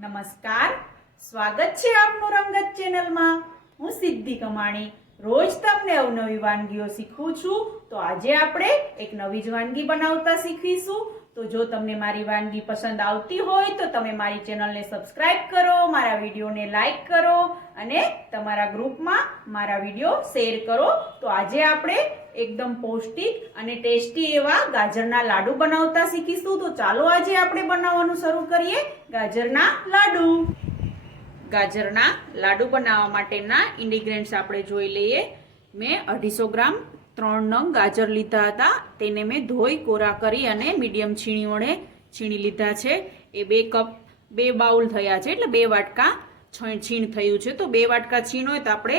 નમસ્કાર, સ્વાગત છે આપનું રંગત ચેનલમાં। હું સિદ્ધિ કમાણી રોજ તમને અવનવી વાનગીઓ શીખવું છું। તો આજે આપણે એક નવી જ વાનગી બનાવતા શીખીશું। તો જો તમને મારી વાનગી પસંદ આવતી હોય તો તમે મારી ચેનલને સબસ્ક્રાઇબ કરો, મારા વિડીયોને લાઈક કરો અને તમારા ગ્રુપમાં મારા વિડીયો શેર કરો। તો આજે આપણે એકદમ પૌષ્ટિક અને ટેસ્ટી એવા ગાજરના લાડુ બનાવતા શીખીશું। તો ચાલો આજે આપણે બનાવવાનું શરૂ કરીએ ગાજરના લાડુ। ગાજરના લાડુ બનાવવા માટેના ઇન્ગ્રેડિયન્ટ્સ આપણે જોઈ લઈએ। મેં 250 ગ્રામ 3 નંગ ગાજર લીધા હતા। તેને મેં ધોઈ કોરા કરી અને મીડિયમ છીણી વડે છીણી લીધા છે। એ 2 કપ 2 બાઉલ થયા છે, એટલે 2 વાટકા છીણ થયું છે। તો 2 વાટકા છીણ હોય તો આપણે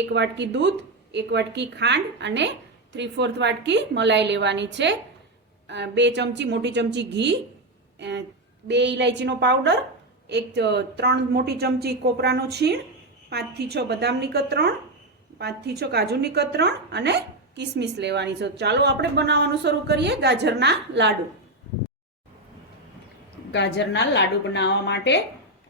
1 વાટકી દૂધ, 1 વાટકી ખાંડ અને 3/4 વાટકી મલાઈ લેવાની છે। 2 ચમચી મોટી ચમચી ઘી, 2 ઇલાયચીનો પાવડર, 3 મોટી ચમચી કોપરાનું છીણ, 5 થી 6 બદામની કતરણ, 5 થી 6 કાજુની કતરણ અને કિસમિસ લેવાની છે। ચાલો આપણે બનાવવાનું શરૂ કરીએ ગાજરના લાડુ। ગાજરના લાડુ બનાવવા માટે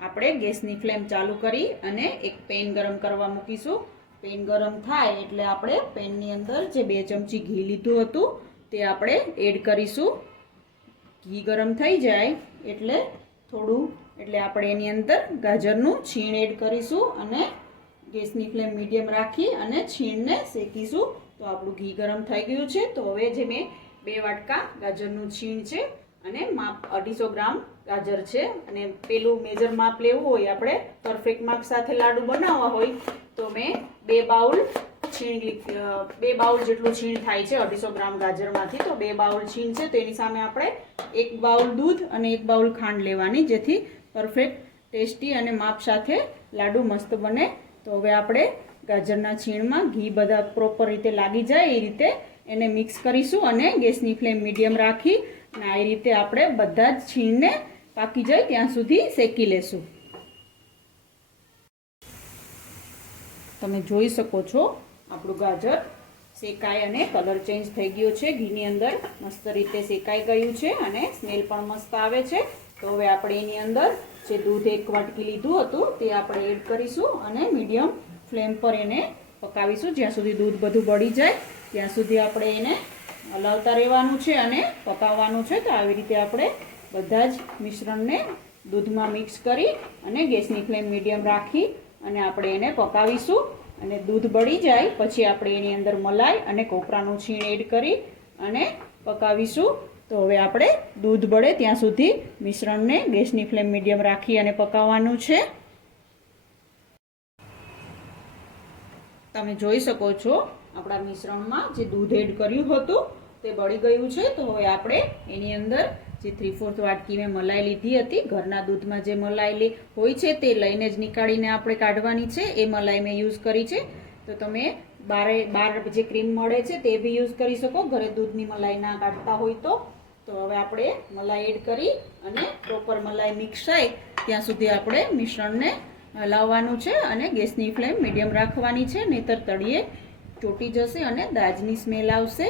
આપણે ગેસની ફ્લેમ ચાલુ કરી અને એક પેન ગરમ કરવા મૂકીશું। પેન ગરમ થાય એટલે આપણે પેનની અંદર જે 2 ચમચી ઘી લીધું હતું તે આપણે એડ કરીશું। ઘી ગરમ થઈ જાય એટલે આપણે એની અંદર ગાજરનું છીણ એડ કરીશું અને ગેસની ફ્લેમ મીડિયમ રાખી અને છીણને શેકીશું। તો આપણું ઘી ગરમ થઈ ગયું છે। તો હવે જે મેં 2 વાટકા ગાજરનું છીણ છે અને માપ 250 ગ્રામ ગાજર છે, અને પેલું મેજર માપ લેવું હોય, આપણે પરફેક્ટ માપ સાથે લાડુ બનાવવા હોય તો મેં 2 બાઉલ જેટલું છીણ થાય છે 250 ગ્રામ ગાજરમાંથી। તો 2 બાઉલ છીણ છે, તો એની સામે આપણે 1 બાઉલ દૂધ અને 1 બાઉલ ખાંડ લેવાની, જેથી પરફેક્ટ ટેસ્ટી અને માપ સાથે લાડુ મસ્ત બને। તો હવે આપણે ગાજરના છીણમાં ઘી બધા પ્રોપર રીતે લાગી જાય એ રીતે એને મિક્સ કરીશું અને ગેસની ફ્લેમ મીડિયમ રાખી અને આ રીતે આપણે બધા જ છીણને પાકી જાય ત્યાં સુધી શેકી લેશું। તમે જોઈ શકો છો આપણું ગાજર શેકાય અને કલર ચેન્જ થઈ ગયો છે, ઘીની અંદર મસ્ત રીતે શેકાઈ ગયું છે અને સ્મેલ પણ મસ્ત આવે છે। તો હવે આપણે એની અંદર જે દૂધ 1 વાટકી લીધું હતું તે આપણે એડ કરીશું અને મીડિયમ ફ્લેમ પર એને પકાવીશું જ્યાં સુધી દૂધ બધું બળી જાય ત્યાં સુધી આપણે એને હલાવતા રહેવાનું છે અને પકાવવાનું છે। તો આવી રીતે આપણે બધા જ મિશ્રણને દૂધમાં મિક્સ કરી અને ગેસની ફ્લેમ મીડિયમ રાખી અને આપણે એને પકાવીશું, અને દૂધ બળી જાય પછી આપણે એની અંદર મલાઈ અને કોપરાનું છીણ એડ કરી અને પકાવીશું। તો હવે આપણે દૂધ બળે ત્યાં સુધી મિશ્રણને ગેસની ફ્લેમ મીડિયમ રાખી અને પકાવવાનું છે। તમે જોઈ શકો છો આપણા મિશ્રણમાં જે દૂધ એડ કર્યું હતું તે બળી ગયું છે। તો હવે આપણે એની અંદર જે 3/4 વાટકી મેં મલાઈ લીધી હતી, ઘરના દૂધમાં જે મલાઈ હોય છે તે લઈને જ નીકાળીને આપણે કાઢવાની છે, એ મલાઈ મેં યુઝ કરી છે। તો તમે બહાર જે ક્રીમ મળે છે તે બી યુઝ કરી શકો, ઘરે દૂધની મલાઈ ના કાઢતા હોય તો। તો હવે આપણે મલાઈ એડ કરી અને પ્રોપર મલાઈ મિક્સ થાય ત્યાં સુધી આપણે મિશ્રણને હલાવવાનું છે અને ગેસની ફ્લેમ મીડિયમ રાખવાની છે, નહીંતર તળિયે ચોટી જશે અને દાજની સ્મેલ આવશે।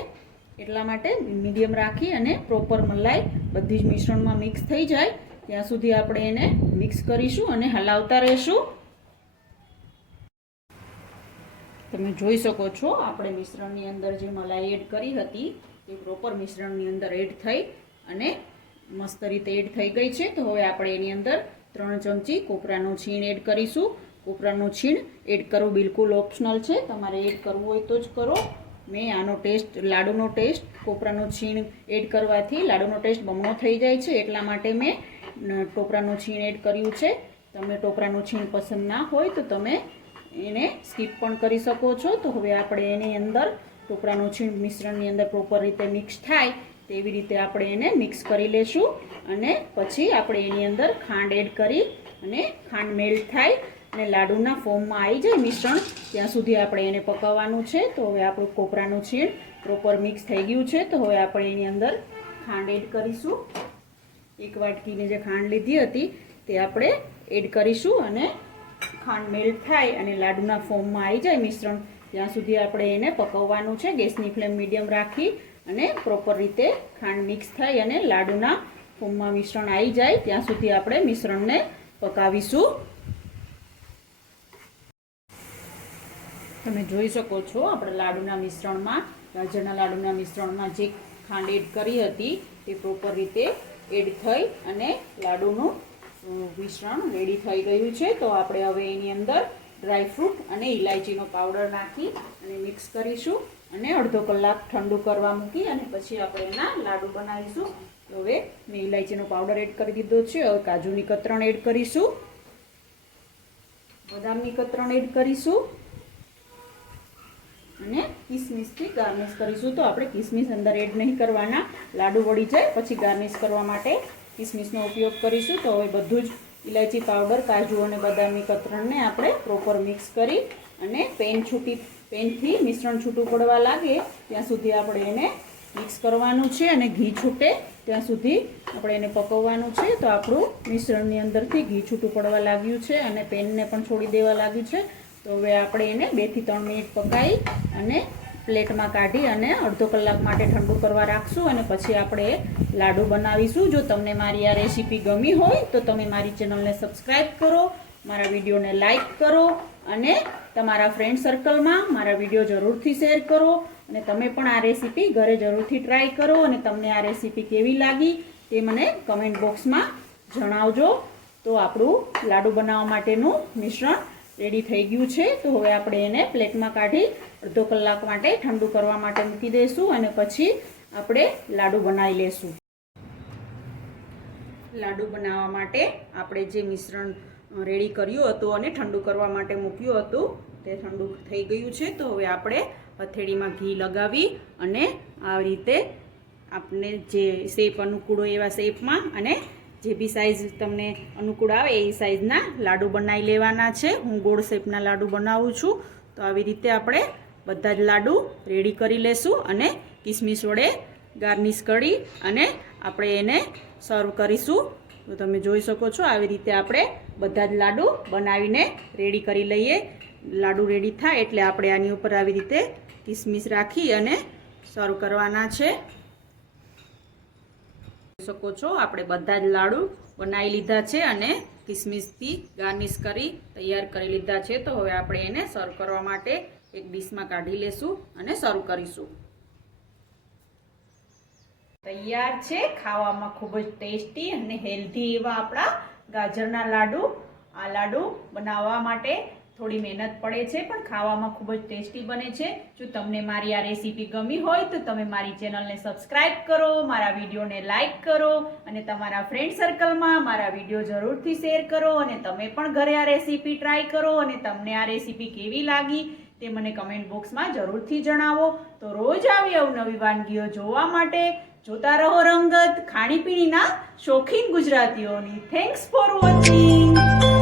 એટલા માટે મીડિયમ રાખી અને પ્રોપર મલાઈ બધી જ મિશ્રણમાં મિક્સ થઈ જાય ત્યાં સુધી આપણે એને મિક્સ કરીશું અને હલાવતા રહીશું। તમે જોઈ શકો છો આપણે મિશ્રણની અંદર જે મલાઈ એડ કરી હતી તે પ્રોપર મિશ્રણની અંદર એડ થઈ અને મસ્ત રીતે એડ થઈ ગઈ છે। તો હવે આપણે એની અંદર 3 ચમચી કોપરાનું છીણ એડ કરીશું। કોપરાનું છીણ એડ કરવું બિલકુલ ઓપ્શનલ છે, તમારે એડ કરવું હોય તો જ કરો। મેં આનો ટેસ્ટ, લાડુનો ટેસ્ટ કોપરાનું છીણ એડ કરવાથી લાડુનો ટેસ્ટ બમણો થઈ જાય છે, એટલા માટે મેં ટોપરાનું છીણ એડ કર્યું છે। તમે ટોપરાનું છીણ પસંદ ના હોય તો તમે એને સ્કીપ પણ કરી શકો છો। તો હવે આપણે એની અંદર ટોપરાનું છીણ મિશ્રણની અંદર પ્રોપર રીતે મિક્સ થાય તેવી રીતે આપણે એને મિક્સ કરી લેશું, અને પછી આપણે એની અંદર ખાંડ એડ કરી અને ખાંડ મેલ્ટ થાય અને લાડુના ફોર્મમાં આવી જાય મિશ્રણ ત્યાં સુધી આપણે એને પકાવવાનું છે। તો હવે આપણું કોપરાનું છીણ પ્રોપર મિક્સ થઈ ગયું છે। તો હવે આપણે એની અંદર ખાંડ એડ કરીશું। 1 વાટકીની જે ખાંડ લીધી હતી તે આપણે એડ કરીશું અને ખાંડ મેલ્ટ થાય અને લાડુના ફોર્મમાં આવી જાય મિશ્રણ ત્યાં સુધી આપણે એને પકાવવાનું છે, ગેસની ફ્લેમ મીડિયમ રાખી અને પ્રોપર રીતે ખાંડ મિક્સ થાય અને લાડુના ફોર્મમાં મિશ્રણ આવી જાય ત્યાં સુધી આપણે મિશ્રણને પકાવીશું. તમે જોઈ શકો છો આપણે લાડુના મિશ્રણમાં, ગાજરના લાડુના મિશ્રણમાં જે ખાંડ એડ કરી હતી તે પ્રોપર રીતે એડ થઈ અને લાડુનું મિશ્રણ રેડી થઈ ગયું છે. તો આપણે હવે એની અંદર ડ્રાયફ્રૂટ અને ઇલાયચીનો પાવડર નાખી અને મિક્સ કરીશું અને અડધો કલાક ઠંડુ કરવા મૂકી અને પછી આપણે એના લાડુ બનાવીશું. તો હવે મેં ઇલાયચીનો પાવડર એડ કરી દીધો છે. હવે કાજુની કતરણ એડ કરીશું, બદામની કતરણ એડ કરીશું અને કિસમિસથી ગાર્નિશ કરીશું. તો આપણે કિસમિસ અંદર એડ નહીં કરવાના, લાડુ વળી જાય પછી ગાર્નિશ કરવા માટે કિસમિસનો ઉપયોગ કરીશું. તો હવે બધું જ ઇલાયચી પાવડર, કાજુ અને બદામની કતરણને આપણે પ્રોપર મિક્સ કરી અને પેનથી મિશ્રણ છૂટું પડવા લાગે ત્યાં સુધી આપણે એને મિક્સ કરવાનું છે અને ઘી છૂટે ત્યાં સુધી આપણે એને પકવવાનું છે. તો આપણું મિશ્રણની અંદરથી ઘી છૂટું પડવા લાગ્યું છે અને પેનને પણ છોડી દેવા લાગ્યું છે. તો હવે આપણે એને 2 થી 3 મિનિટ પકાવી અને પ્લેટમાં કાઢી અને અડધો કલાક માટે ઠંડુ કરવા રાખશું અને પછી આપણે લાડુ બનાવીશું. જો તમને મારી આ રેસીપી ગમી હોય તો તમે મારી ચેનલને સબસ્ક્રાઈબ કરો, મારા વિડીયોને લાઈક કરો અને તમારા ફ્રેન્ડ સર્કલમાં મારા વિડીયો જરૂરથી શેર કરો અને તમે પણ આ રેસીપી ઘરે જરૂરથી ટ્રાય કરો અને તમને આ રેસીપી કેવી લાગી તે મને કમેન્ટ બોક્સમાં જણાવજો. તો આપણું લાડુ બનાવવા માટેનું મિશ્રણ રેડી થઈ ગયું છે. તો હવે આપણે એને પ્લેટમાં કાઢી અડધો કલાક માટે ઠંડુ કરવા માટે મૂકી દઈશું અને પછી આપણે લાડુ બનાવી લેશું. લાડુ બનાવવા માટે આપણે જે મિશ્રણ રેડી કર્યું હતું અને ઠંડુ કરવા માટે મૂક્યું હતું તે ઠંડુ થઈ ગયું છે. તો હવે આપણે હથેળીમાં ઘી લગાવી અને આ રીતે આપણે જે શેપ અનુકૂળ હોય એવા શેપમાં અને જે બી સાઈઝ તમને અનુકૂળ આવે એ સાઈઝના લાડુ બનાવી લેવાના છે. હું ગોળ શેપના લાડુ બનાવું છું. તો આવી રીતે આપણે બધા જ લાડુ રેડી કરી લેશું અને કિસમિસ વડે ગાર્નિશ કરી અને આપણે એને સર્વ કરીશું. તો તમે જોઈ શકો છો આવી રીતે આપણે બધા જ લાડુ બનાવીને રેડી કરી લઈએ. લાડુ રેડી થાય એટલે આપણે આની ઉપર આવી રીતે કિસમિસ રાખી અને સર્વ કરવાના છે. શકો છો આપણે બધા જ લાડુ બનાવી લીધા છે અને કિસમિસથી ગાર્નિશ કરી તૈયાર કરી લીધા છે. તો હવે આપણે એને સર્વ કરવા માટે એક ડીશમાં કાઢી લેશું અને સર્વ કરીશું. તૈયાર છે ખાવામાં ખૂબ જ ટેસ્ટી અને હેલ્ધી એવા આપણા ગાજરના લાડુ. આ લાડુ બનાવવા માટે થોડી મહેનત પડે છે પણ ખાવામાં ખૂબ જ ટેસ્ટી બને છે. જો તમને મારી આ રેસીપી ગમી હોય તો તમે મારી ચેનલને સબસ્ક્રાઈબ કરો, મારા વિડીયોને લાઈક કરો અને તમારા ફ્રેન્ડ સર્કલમાં મારા વિડીયો જરૂરથી શેર કરો અને તમે પણ ઘરે આ રેસીપી ટ્રાય કરો અને તમને આ રેસીપી કેવી લાગી તે મને કમેન્ટ બોક્સમાં જરૂરથી જણાવો. તો રોજ આવી અવનવી વાનગીઓ જોવા માટે જોતા રહો રંગત, ખાણીપીણીના શોખીન ગુજરાતીઓની. Thanks for watching.